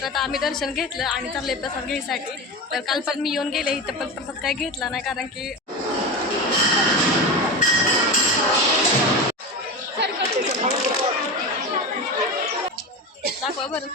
तर आता आम्ही दर्शन घेतलं आणि चाललंय प्रसाद घ्यायसाठी. तर काल पण मी येऊन गेले इथं पण प्रसाद काही घेतला नाही कारण की दाखवा बरं.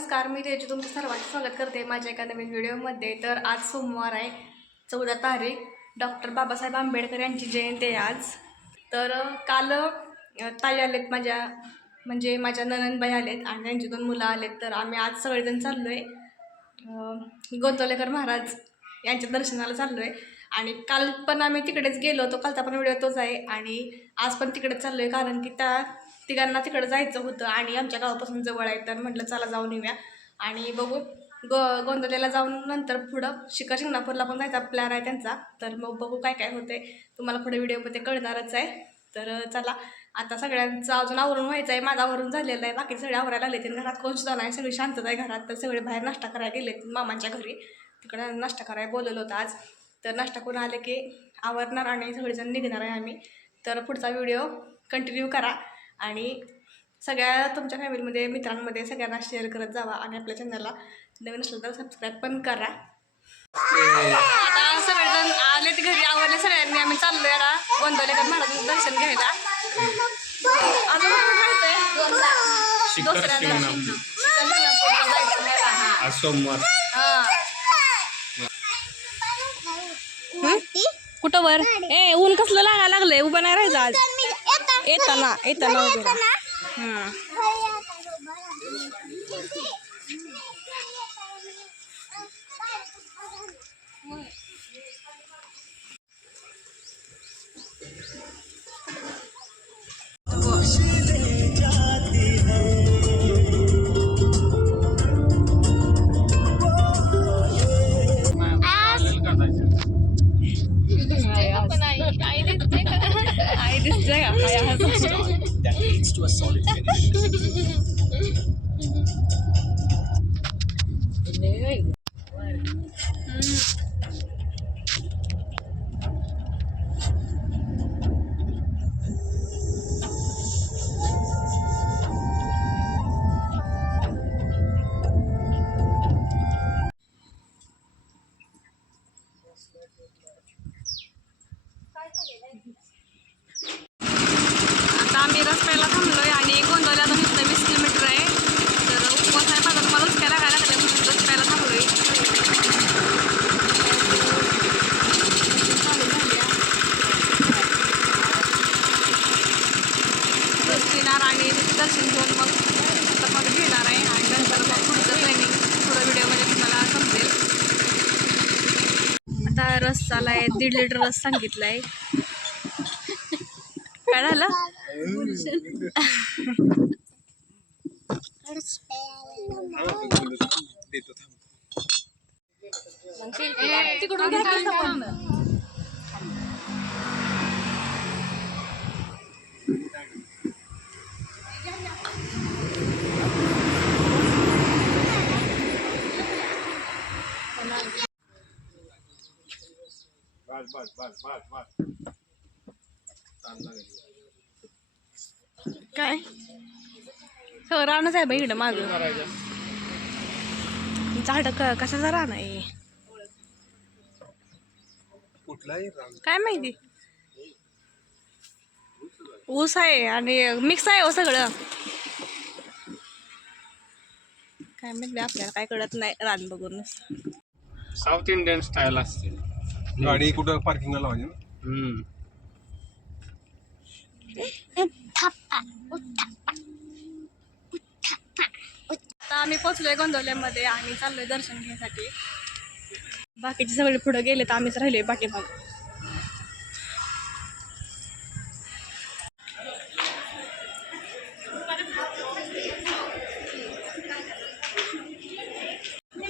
नमस्कार मी रेजू. तुमचं सर्वांचं स्वागत करते माझ्या एका नवीन व्हिडिओमध्ये. तर आज सोमवार आहे चौदा तारीख. डॉक्टर बाबासाहेब आंबेडकर यांची जयंती आहे आज. तर काल ताई आलेत माझ्या म्हणजे माझ्या ननंदबाई आलेत आणि त्यांची दोन मुलं आलेत. तर आम्ही आज सगळेजण चाललो आहे गोंतवलेकर महाराज यांच्या दर्शनाला चाललो आहे आणि काल पण आम्ही तिकडेच गेलो होतो. कालचा पण व्हिडिओ तोच आहे आणि आज पण तिकडेच चाललो आहे कारण की त्या तिघांना तिकडं जायचं होतं आणि आमच्या गावापासून जवळ आहे तर म्हटलं चला जाऊन येऊया. आणि बघू ग गोंदवलेला जाऊन नंतर पुढं शिखर शिंगणापूरला पण जायचा प्लॅन आहे त्यांचा. तर मग बघू काय काय होते तुम्हाला पुढे व्हिडिओमध्ये कळणारच आहे. तर चला. आता सगळ्यांचं अजून आवरून व्हायचं आहे. माझं आवरून झालेलं आहे. बाकी सगळे आवरायला लागले ते घरात कोण सुद्धा नाही. सगळी शांतता आहे घरात. तर सगळे बाहेर नाश्ता करायला गेलेत मामांच्या घरी. तिकडं नाश्ता करायला बोलवलं होतं आज. तर नाश्ता करून आले की आवरणार आणि सगळेजण निघणार आहे आम्ही. तर पुढचा व्हिडिओ कंटिन्यू करा. आणि सगळ्या तुमच्या फॅमिलीमध्ये मित्रांमध्ये सगळ्यांना शेअर करत जावा आणि आपल्या चॅनलला नवीन असलं तर सबस्क्राईब पण करा. आता सगळेजण आले ते घरी आवडले सगळ्यांनी. आम्ही चाललोय आता गोंदवलेकर महाराजांचं दर्शन घ्यायला. दुसऱ्या सोमवार. कुठं वर? ए ऊन कसलं लागा लागलंय? उभं नाही राहायचं आज. ¿Esta no? ¿Esta no? ¿Esta no? ¿Esta. रस चाला आहे दीड लिटर रस सांगितलं आहे काय झालं तिकडून बस बस बस बस बस काय? हो रानच आहे बाई इकडं माग. झाड क कशाचं रान आहे? कुठलाही काय माहिती? ऊस आहे आणि मिक्स आहे हो सगळं. काय माहिती आपल्याला काय कळत नाही रान बघून साऊथ इंडियन स्टाईल असते. गाडी कुठं पार्किंगला लावायची ना? हम्म. आता आम्ही पोचलोय गोंदवल्यामध्ये आणि चाललोय दर्शन घ्यायसाठी बाकीचे सगळे पुढे गेले तर आम्हीच राहिलोय पाठीमाग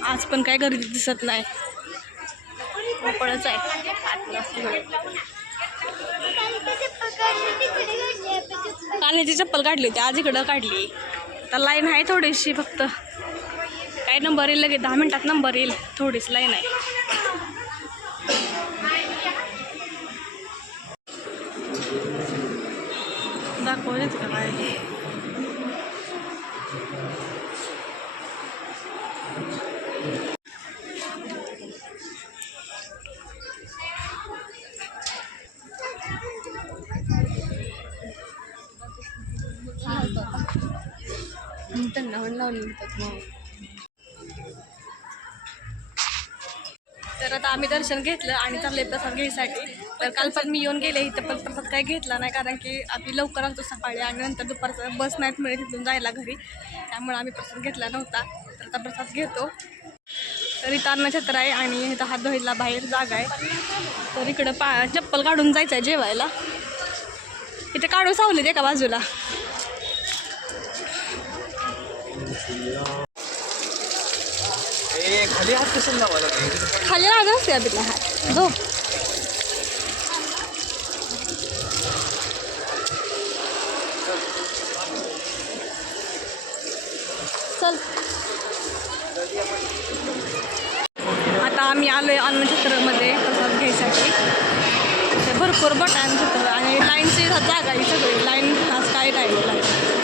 आज पण काय गर्दी दिसत नाही मोकळच आहे. आतलं कान्याची चप्पल काढली होती आज इकडं काढली. तर लाईन आहे थोडीशी फक्त. काय नंबर येईल लगेच? दहा मिनटात नंबर येईल. थोडीच लाईन आहे. दाखवलेत का काय? त्यांना मग हो. तर आता आम्ही दर्शन घेतलं आणि चालले प्रसाद घ्यायसाठी. तर काल पण मी येऊन गेले इथं पण प्रसाद काही घेतला नाही कारण की आम्ही लवकर आलतो सकाळी आणि नंतर दुपारचं बस नाहीत मिळेल तिथून जायला घरी. त्यामुळे आम्ही प्रसाद घेतला नव्हता. तर आता प्रसाद घेतो. तर इथं अन्नछत्र आहे आणि इथं हात धुवायला बाहेर जागा आहे. तर इकडं पा चप्पल काढून जायचं आहे जेवायला. इथे काढून सावलीत एका बाजूला. खाली हात कसं तिला खाली लागत हात झोप चल आता आम्ही आलोय अन्नछत्रमध्ये प्रसाद घ्यायसाठी भरपूर बट अन्नछत्र आणि लाईनची जागा आहे सगळी लाईन आज काय टाईम लाईन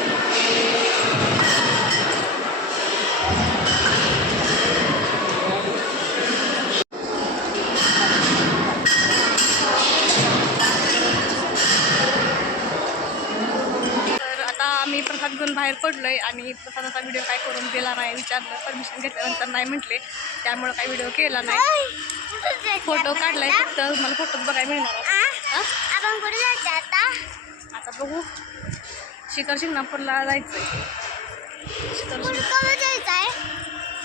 बाहेर पडलोय आणि प्रसादाचा व्हिडिओ काय करून दिला नाही विचारलं परमिशन घेतल्यानंतर नाही म्हटले. त्यामुळं काही व्हिडिओ केला नाही. फोटो काढलाय फक्त मला फोटोच बघायला मिळणार आहे. जायचं आता? बघू. शिखर शिंगणापूरला शिखर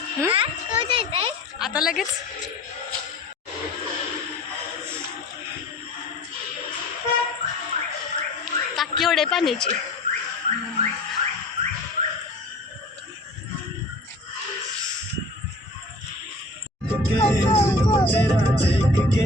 हं? हा कवा जायचंय? आता लगेच? टाकी एवढे पाण्याची.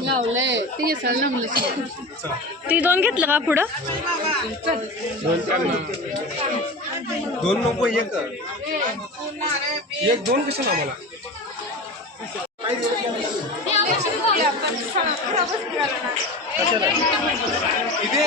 लावलंय. लावलंय नीट ती दोन घेतलं का पुढं? दोन चार दोन नको एक. एक दोन कशाला आम्हाला? इथे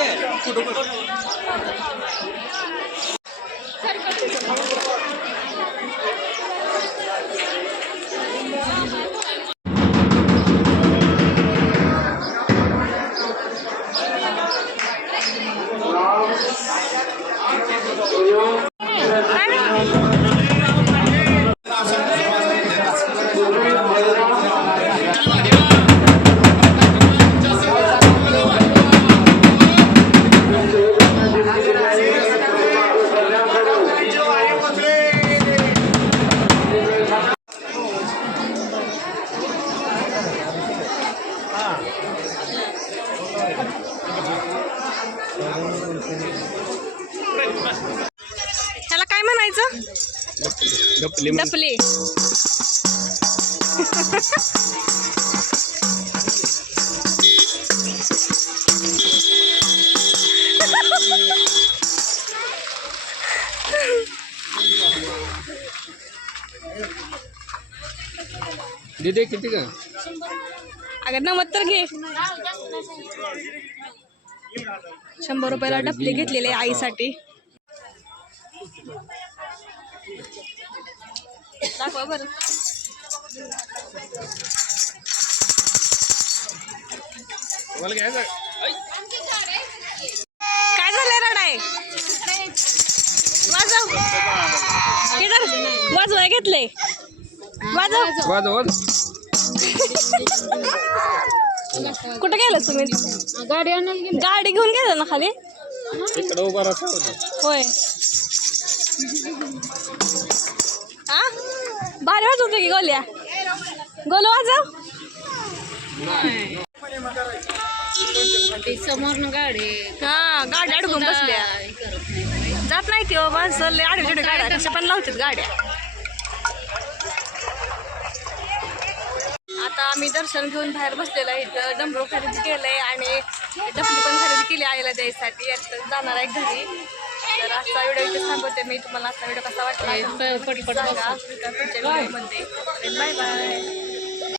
ह्याला काय म्हणायचं? डपले दिदे किती का अगं नमत तर घे. शंभर रुपयाला डपले घेतलेले आईसाठी. दाखवा बरं. काय झालंय रडाय? वाजव. किधर वाजवाय घेतले वाजव. वाज वाज कुठे गेलं तुम्ही? गाडी गाडी घेऊन गेलं ना खाली? इकडे उभा राहा होय. भारी वाजवतो की गोल्या. गोल वाजव. ते समोरनं गाडी. हा गाड्या अडकून बसल्या. जात नाही ती माणसं लय आडवी गाड्या कशा पण लावतात गाड्या. आता आम्ही दर्शन घेऊन बाहेर बसलेलो आहे. इथं डंबरू खरेदी केलंय आणि डफली पण खरेदी केली आईला द्यायसाठी. आता जाणार आहे घरी. तर आजचा व्हिडिओ इथे थांबवते. मी तुम्हाला आजचा व्हिडिओ कसा वाटला पटपट सांगा. व्हिडिओमध्ये. Bye bye.